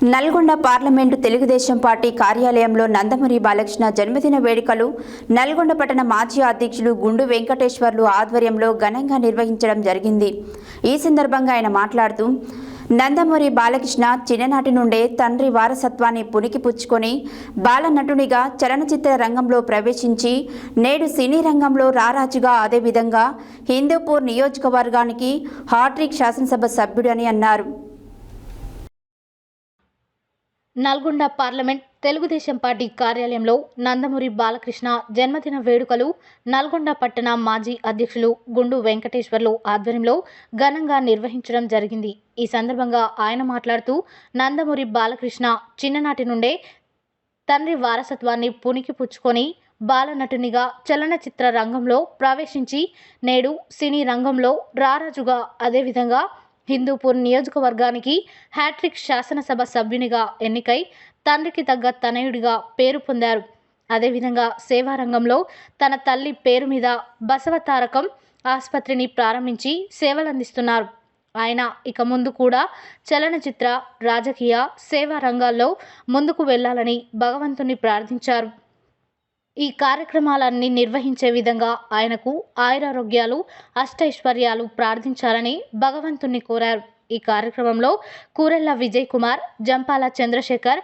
Nalgonda parliament Telugu Desam party కార్యాలయంలో నందమూరి బాలకృష్ణ జన్మదిన వేడుకలు నల్గొండ పట్టణ మాజీ అధ్యక్షులు గుండు వెంకటేశ్వర్లు ఆధ్వర్యంలో ఘనంగా నిర్వహించడం జరిగింది. ఈ సందర్భంగా ఆయన మాట్లాడుతూ నందమూరి బాలకృష్ణ చిన్ననాటి నుండే తండ్రి వారసత్వాన్ని పుణికిపుచ్చుకొని బాలనటునిగా చలనచిత్ర రంగంలో ప్రవేశించి నేడు సినీ రంగంలో రారాజుగా, అదేవిధంగా హిందూపూర్ నియోజకవర్గానికి హాట్రిక్ శాసనసభ సభ్యుడని అన్నారు. నల్గొండ పార్లమెంట్ తెలుగుదేశం పార్టీ కార్యాలయంలో నందమూరి బాలకృష్ణ జన్మదిన వేడుకలు నల్గొండ పట్టణ మాజీ అధ్యక్షులు గుండు వెంకటేశ్వర్లు ఆధ్వర్యంలో ఘనంగా నిర్వహించడం జరిగింది. ఈ సందర్భంగా ఆయన మాట్లాడుతూ నందమూరి బాలకృష్ణ చిన్ననాటి నుండే తండ్రి వారసత్వాన్ని పుణికిపుచ్చుకొని బాలనటునిగా చలనచిత్ర రంగంలో ప్రవేశించి నేడు సినీ రంగంలో రారాజుగా, అదేవిధంగా హిందూపూర్ నియోజకవర్గానికి హ్యాట్రిక్ శాసనసభ సభ్యునిగా ఎన్నికై తండ్రికి తగ్గ తనయుడిగా పేరు పొందారు. అదేవిధంగా సేవారంగంలో తన తల్లి పేరు మీద బసవతారకం ఆసుపత్రిని ప్రారంభించి సేవలందిస్తున్నారు. ఆయన ఇక ముందు కూడా చలనచిత్ర, రాజకీయ, సేవా రంగాల్లో ముందుకు వెళ్లాలని భగవంతుని ప్రార్థించారు. ఈ కార్యక్రమాలన్నీ నిర్వహించే విధంగా ఆయనకు ఆయురారోగ్యాలు, అష్టైశ్వర్యాలు ప్రార్థించాలని భగవంతుని కోరారు. ఈ కార్యక్రమంలో కూరెళ్ల విజయ్ కుమార్, జంపాల చంద్రశేఖర్,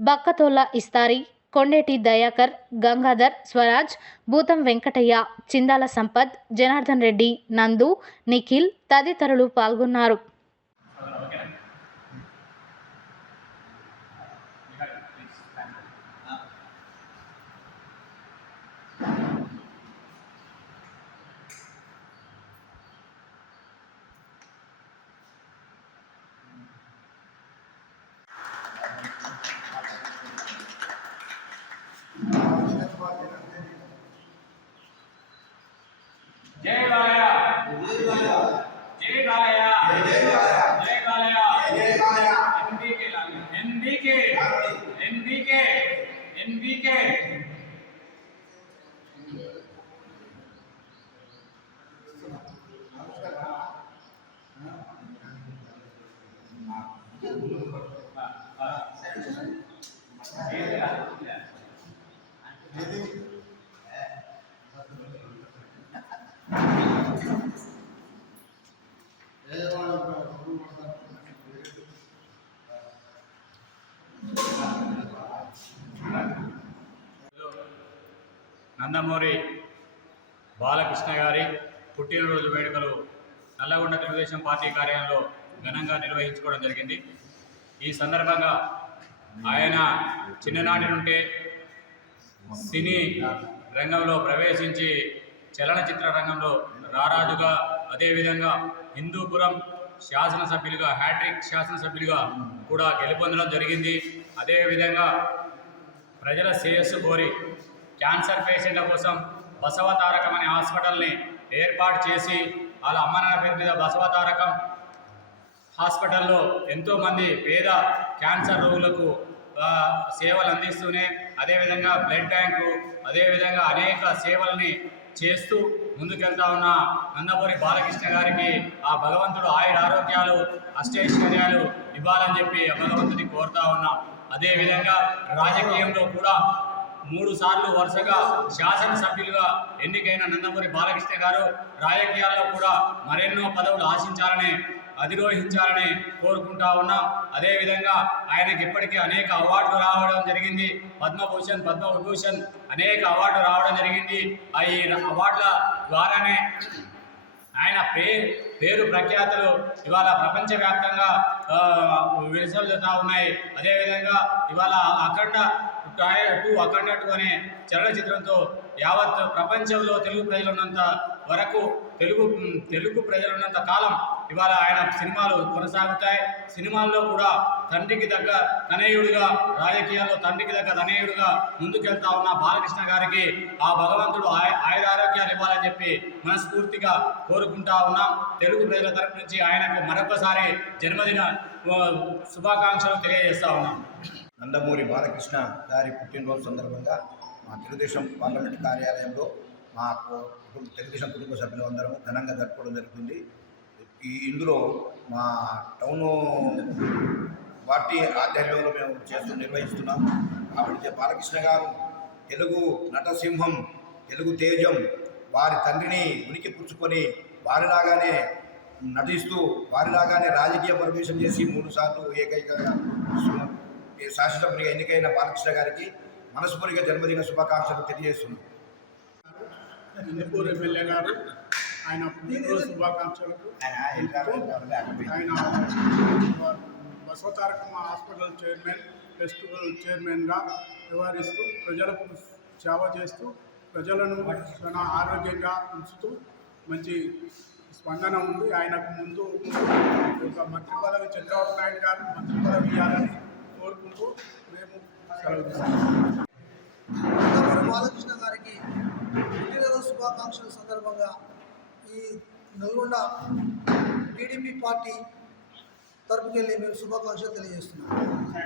బక్కతోళ్ల ఇస్తారి, కొండేటి దయాకర్, గంగాధర్, స్వరాజ్, భూతం వెంకటయ్య, చిందాల సంపత్, జనార్దన్ రెడ్డి, నందు, నిఖిల్ తదితరులు పాల్గొన్నారు. जय बालया, जय बालया, जय बालया, जय बालया, जय बालया, जय बालया, एनबीके लागे, NBK, NBK, NBK, Nandamuri Balakrishna గారి పుట్టినరోజు వేడుకలు నల్లగొండ తెలుగుదేశం పార్టీ కార్యాలయంలో ఘనంగా నిర్వహించుకోవడం జరిగింది. ఈ సందర్భంగా ఆయన చిన్ననాటి నుండే సినీ రంగంలో ప్రవేశించి చలనచిత్ర రంగంలో రారాజుగా, అదేవిధంగా హిందూపురం శాసనసభ్యులుగా, హ్యాట్రిక్ శాసనసభ్యులుగా కూడా గెలుపొందడం జరిగింది. అదేవిధంగా ప్రజల శ్రేయస్సు కోరి క్యాన్సర్ పేషెంట్ల కోసం బసవతారకం అనే హాస్పిటల్ని ఏర్పాటు చేసి వాళ్ళ అమ్మనాన్న పేరు మీద బసవతారకం హాస్పిటల్లో ఎంతోమంది పేద క్యాన్సర్ రోగులకు సేవలు అందిస్తూనే, అదేవిధంగా బ్లడ్ బ్యాంకు, అదేవిధంగా అనేక సేవల్ని చేస్తూ ముందుకెళ్తా ఉన్న నందమూరి బాలకృష్ణ గారికి ఆ భగవంతుడు ఆయురారోగ్యాలు, అష్టైశ్వర్యాలు ఇవ్వాలని చెప్పి ఆ భగవంతుని కోరుతా ఉన్నాం. అదేవిధంగా రాజకీయంలో కూడా 3 సార్లు వరుసగా శాసనసభ్యులుగా ఎన్నికైన నందమూరి బాలకృష్ణ గారు రాజకీయాల్లో కూడా మరెన్నో పదవులు ఆశించాలని, అధిరోహించాలని కోరుకుంటా ఉన్నాం. అదేవిధంగా ఆయనకి ఇప్పటికీ అనేక అవార్డులు రావడం జరిగింది. పద్మభూషణ్, పద్మవిభూషణ్ అనేక అవార్డులు రావడం జరిగింది. ఈ అవార్డుల ద్వారానే ఆయన పేరు ప్రఖ్యాతులు ఇవాళ ప్రపంచవ్యాప్తంగా విలసిల్లుతూ ఉన్నాయి. అదేవిధంగా ఇవాళ అఖండ 2 అనే చలనచిత్రంతో యావత్ ప్రపంచంలో తెలుగు ప్రజలున్నంత వరకు, తెలుగు ప్రజలున్నంత కాలం ఇవాళ ఆయన సినిమాలు కొనసాగుతాయి. సినిమాల్లో కూడా తండ్రికి తగ్గ తనయుడిగా, రాజకీయాల్లో తండ్రికి తగ్గ తనయుడిగా ముందుకెళ్తా ఉన్న బాలకృష్ణ గారికి ఆ భగవంతుడు ఆయురారోగ్యాలు ఇవ్వాలని చెప్పి మనస్ఫూర్తిగా కోరుకుంటా ఉన్నాం. తెలుగు ప్రజల తరపు నుంచి ఆయనకు మరొకసారి జన్మదిన శుభాకాంక్షలు తెలియజేస్తా ఉన్నాం. నందమూరి బాలకృష్ణ గారి పుట్టినరోజు సందర్భంగా మా తెలుగుదేశం పార్లమెంట్ కార్యాలయంలో మా తెలుగుదేశం కుటుంబ సభ్యులు అందరం ఘనంగా జరుపుకోవడం జరుగుతుంది. ఇందులో మా టౌను పార్టీ ఆధ్వర్యంలో మేము నిర్వహిస్తున్నాం. కాబట్టి బాలకృష్ణ గారు తెలుగు నటసింహం, తెలుగు తేజం, వారి తండ్రిని ఉనికి పుచ్చుకొని వారిలాగానే నటిస్తూ వారిలాగానే రాజకీయ ప్రవేశం చేసి 3 సార్లు ఏకైకంగా శాసనసభ్యునిగా ఎన్నికైన బాలకృష్ణ గారికి మనస్ఫూర్తిగా జన్మదిన శుభాకాంక్షలు తెలియజేస్తున్నాం. ఇందుకూరు ఎమ్మెల్యే గారు ఆయన పుట్టినరోజు శుభాకాంక్షలకు ఆయన బసవతారకమ్మ హాస్పిటల్ చైర్మన్, ఫెస్టివల్ చైర్మన్గా వ్యవహరిస్తూ ప్రజలకు సేవ చేస్తూ ప్రజలను చాలా ఆరోగ్యంగా ఉంచుతూ మంచి స్పందన ఉంది. ఆయనకు ముందు ఒక మంత్రి పదవి చంద్రబాబు నాయుడు గారు మంత్రి పదవి ఇవ్వాలని కోరుకుంటూ మేము సెలవు తీసుకుంటాం. బాలకృష్ణ గారికి పుట్టినరోజు శుభాకాంక్షల సందర్భంగా ఈ నల్గొండ టీడీపీ పార్టీ తరపుకెళ్ళి మేము శుభాకాంక్షలు తెలియజేస్తున్నాం.